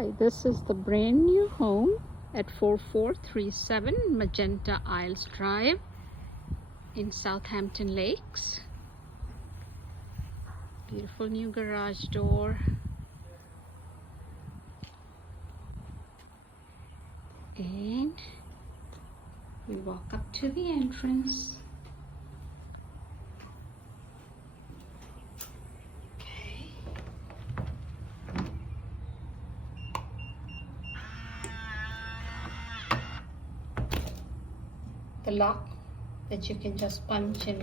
Hi, this is the brand new home at 4437 Magenta Isles Drive in Southampton Lakes. Beautiful new garage door. And we walk up to the entrance. The lock that you can just punch and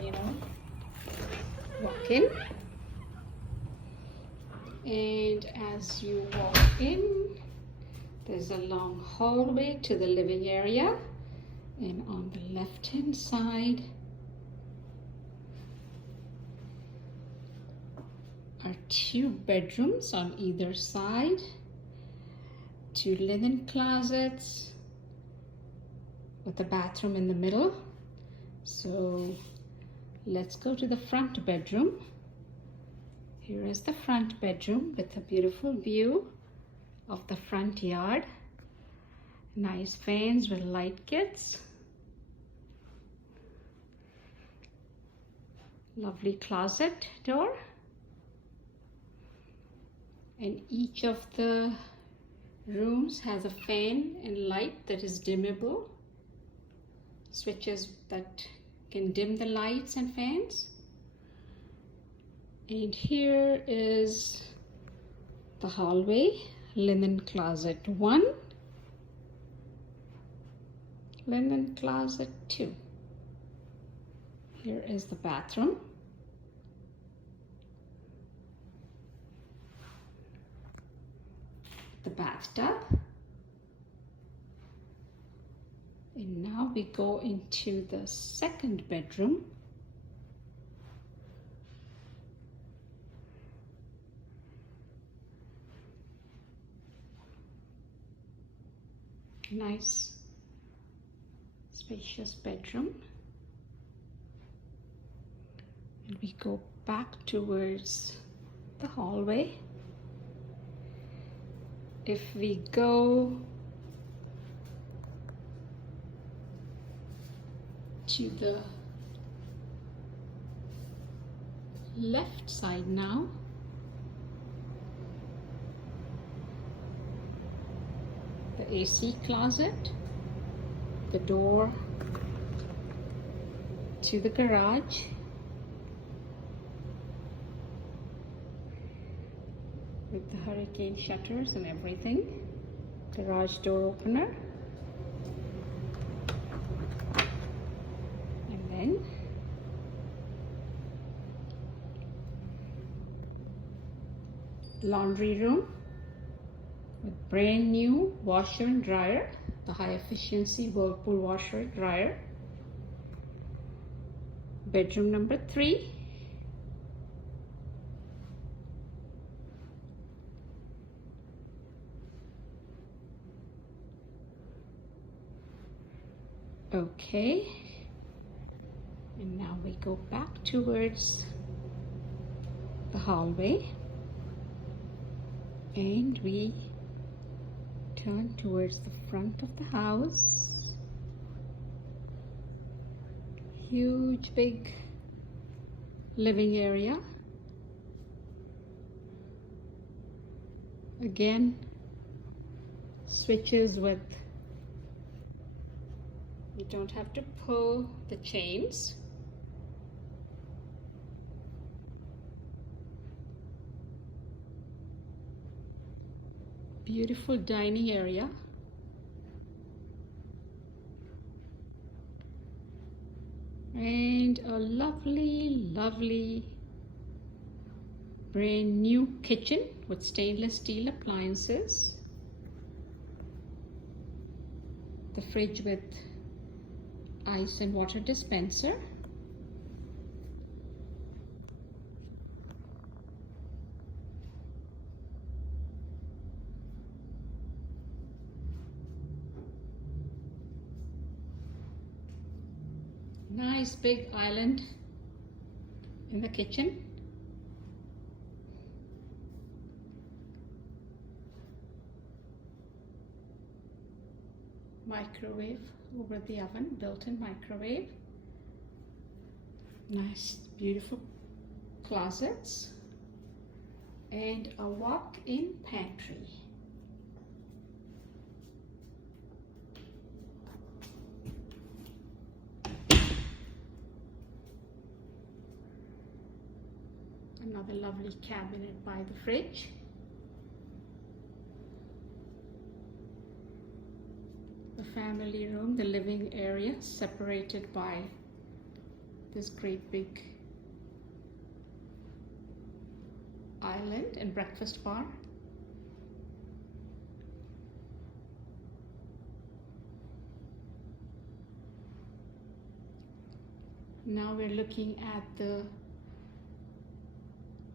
walk in. And as you walk in, there's a long hallway to the living area, and on the left hand side are 2 bedrooms on either side, 2 linen closets with a bathroom in the middle. So let's go to the front bedroom. Here is the front bedroom with a beautiful view of the front yard. Nice fans with light kits. Lovely closet door. And each of the rooms has a fan and light that is dimmable. Switches that can dim the lights and fans. And here is the hallway. Linen closet 1, linen closet 2. Here is the bathroom. The bathtub. And now we go into the second bedroom. Nice spacious bedroom. And we go back towards the hallway. If we go to the left side now, the AC closet, the door to the garage, with the hurricane shutters and everything, garage door opener, and then laundry room with brand new washer and dryer, the high efficiency Whirlpool washer and dryer. Bedroom number 3. Okay, and now we go back towards the hallway, and we turn towards the front of the house. Huge big living area. Again, switches with, you don't have to pull the chains. Beautiful dining area. And a lovely brand new kitchen with stainless steel appliances. The fridge with ice and water dispenser. Nice big island in the kitchen. microwave over the oven, built-in microwave. Nice, beautiful closets. And a walk-in pantry. Another lovely cabinet by the fridge. The family room, the living area, separated by this great big island and breakfast bar. Now we're looking at the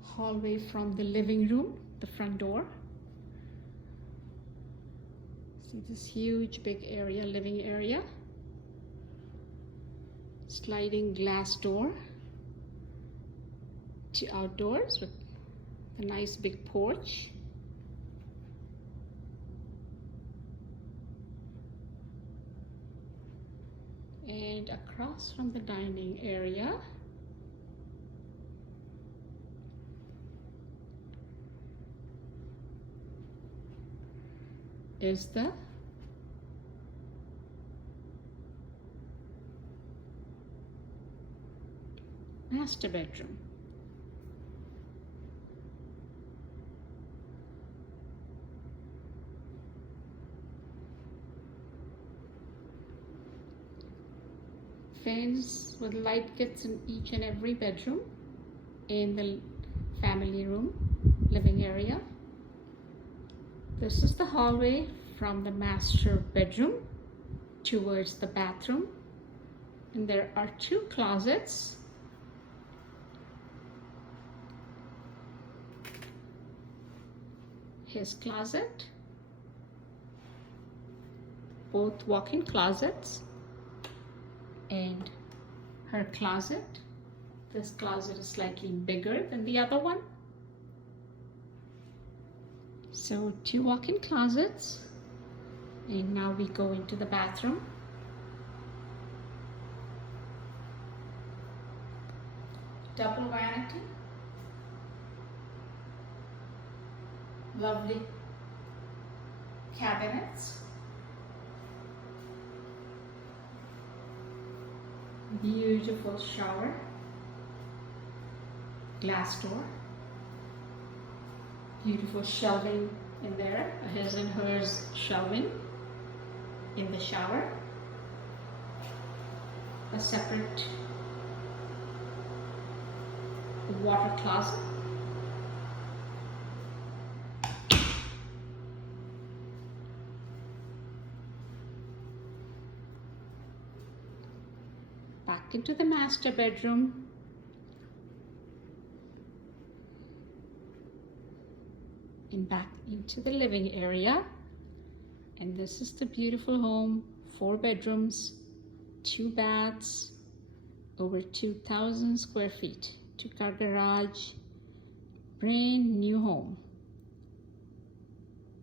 hallway from the living room, the front door. See this huge big area, living area. Sliding glass door to outdoors with a nice big porch. And across from the dining area, is the master bedroom. Fans with light kits in each and every bedroom in the family room, living area. This is the hallway from the master bedroom towards the bathroom, and there are two closets. His closet, both walk-in closets, and her closet. This closet is slightly bigger than the other one. So two walk-in closets, and now we go into the bathroom. Double vanity, lovely cabinets, beautiful shower, glass door, beautiful shelving in there, his and hers shelving in the shower, a separate water closet, back into the master bedroom, and back into the living area. And this is the beautiful home, 4 bedrooms, 2 baths, over 2,000 square feet, 2-car garage, brand new home.